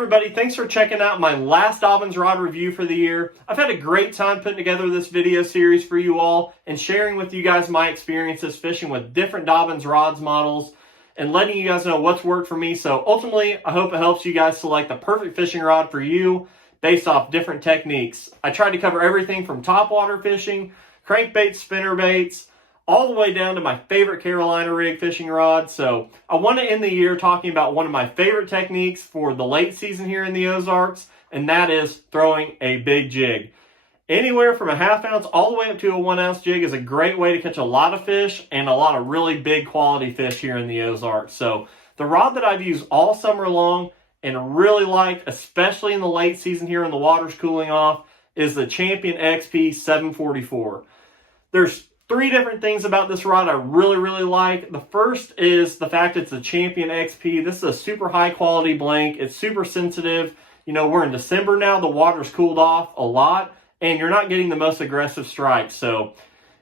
everybody, thanks for checking out my last Dobyns Rod review for the year. I've had a great time putting together this video series for you all and sharing with you guys my experiences fishing with different Dobyns Rods models and letting you guys know what's worked for me. So ultimately, I hope it helps you guys select the perfect fishing rod for you based off different techniques. I tried to cover everything from topwater fishing, crankbaits, spinnerbaits, all the way down to my favorite Carolina rig fishing rod. So I want to end the year talking about one of my favorite techniques for the late season here in the Ozarks, and that is throwing a big jig. Anywhere from a ½ ounce all the way up to a 1 ounce jig is a great way to catch a lot of fish and a lot of really big quality fish here in the Ozarks. So the rod that I've used all summer long and really like, especially in the late season here when the water's cooling off, is the Champion XP 744. There's three different things about this rod I really like. The first is the fact it's a Champion XP. This is a super high quality blank. It's super sensitive. You know, we're in December now. The water's cooled off a lot and you're not getting the most aggressive strikes. So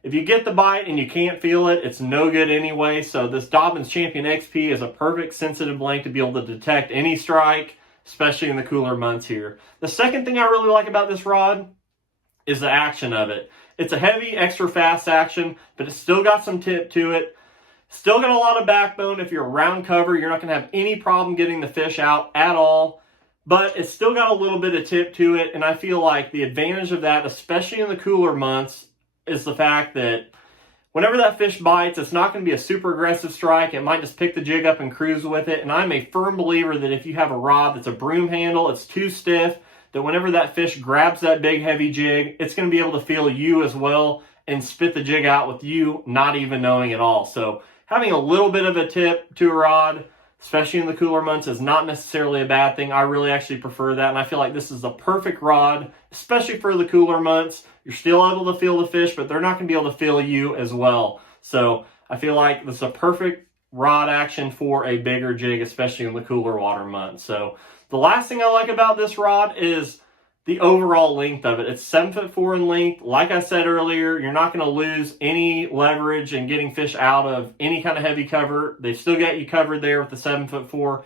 if you get the bite and you can't feel it, it's no good anyway. So this Dobyns Champion XP is a perfect sensitive blank to be able to detect any strike, especially in the cooler months here. The second thing I really like about this rod is the action of it. It's a heavy, extra fast action, but it's still got some tip to it. Still got a lot of backbone. If you're around cover, you're not going to have any problem getting the fish out at all. But it's still got a little bit of tip to it, and I feel like the advantage of that, especially in the cooler months, is the fact that whenever that fish bites, it's not going to be a super aggressive strike. It might just pick the jig up and cruise with it. And I'm a firm believer that if you have a rod that's a broom handle, it's too stiff, that whenever that fish grabs that big heavy jig, it's going to be able to feel you as well and spit the jig out with you not even knowing at all. So having a little bit of a tip to a rod, especially in the cooler months, is not necessarily a bad thing. I really actually prefer that, and I feel like this is the perfect rod, especially for the cooler months. You're still able to feel the fish, but they're not going to be able to feel you as well. So I feel like this is a perfect rod action for a bigger jig, especially in the cooler water months. So the last thing I like about this rod is the overall length of it. It's 7'4" in length. Like I said earlier, you're not going to lose any leverage in getting fish out of any kind of heavy cover. They still got you covered there with the 7'4".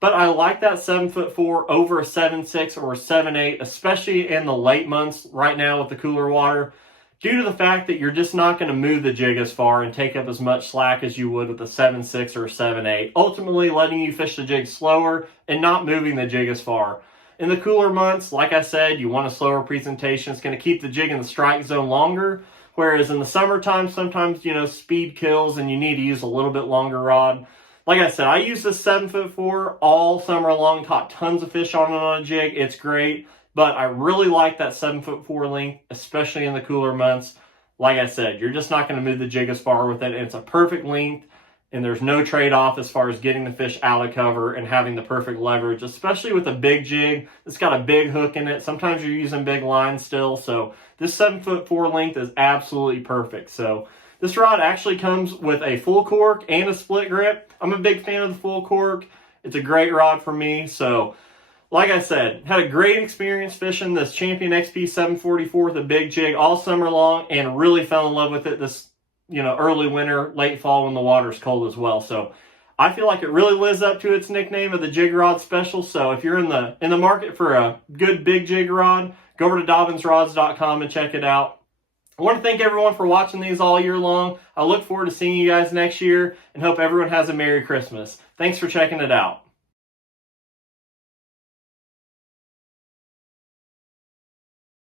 But I like that 7'4" over a 7'6" or a 7'8", especially in the late months right now with the cooler water, due to the fact that you're just not going to move the jig as far and take up as much slack as you would with a 7'6" or a 7'8", ultimately letting you fish the jig slower and not moving the jig as far. In the cooler months, like I said, you want a slower presentation. It's going to keep the jig in the strike zone longer, whereas in the summertime, sometimes, you know, speed kills and you need to use a little bit longer rod. Like I said, I use this 7'4" all summer long, caught tons of fish on it on a jig. It's great. But I really like that 7'4" length, especially in the cooler months. Like I said, you're just not going to move the jig as far with it. And it's a perfect length, and there's no trade-off as far as getting the fish out of cover and having the perfect leverage, especially with a big jig. It's got a big hook in it. Sometimes you're using big lines still. So this 7'4" length is absolutely perfect. So this rod actually comes with a full cork and a split grip. I'm a big fan of the full cork. It's a great rod for me. So like I said, had a great experience fishing this Champion XP 744 with a big jig all summer long, and really fell in love with it this, you know, early winter, late fall when the water's cold as well. So I feel like it really lives up to its nickname of the Jig Rod Special. So if you're in the market for a good big jig rod, go over to dobynsrods.com and check it out. I want to thank everyone for watching these all year long. I look forward to seeing you guys next year and hope everyone has a Merry Christmas. Thanks for checking it out.